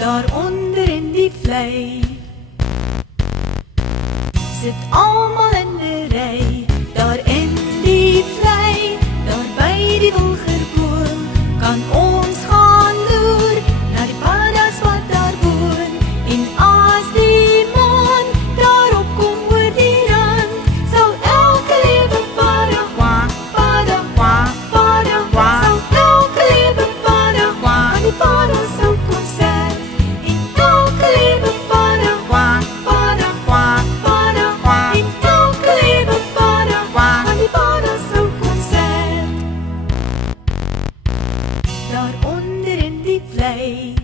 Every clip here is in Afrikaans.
Daaronder in die vlei sit almal in 'n ry. Daar in die vlei, daar by die wilgerboom, kan ons gaan loer na die paddas wat daar woon. En as die maan daarop kom oor die rand, sal elke lewe padagwa, padagwa, padagwa. Sal elke lewe padagwa, aan die paddas sou kom sit. En elke lewe padagwa, padagwa, padagwa. En elke lewe padagwa, aan die paddas sou kom sit. Daaronder in die vlei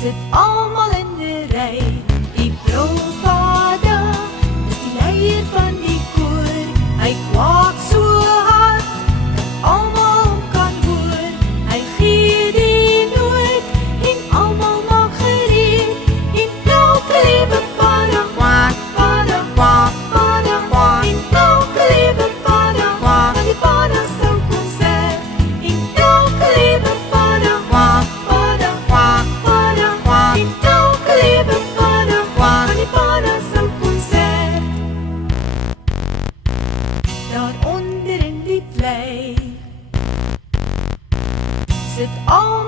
sit almal in 'n ry. Die brulpadda is die leier van die koor. Hy kwak so hard dat almal hom kan hoor. Hy gee die noot en almal maak gereed. En elke lewe padagwa, padagwa, padagwa. En elke lewe padagwa, aan die paddas sou kom sit. En elke lewe padagwa, padagwa, padagwa. En elke lewe padagwa, aan die paddas sou kom sit. Daaronder in die vlei sit al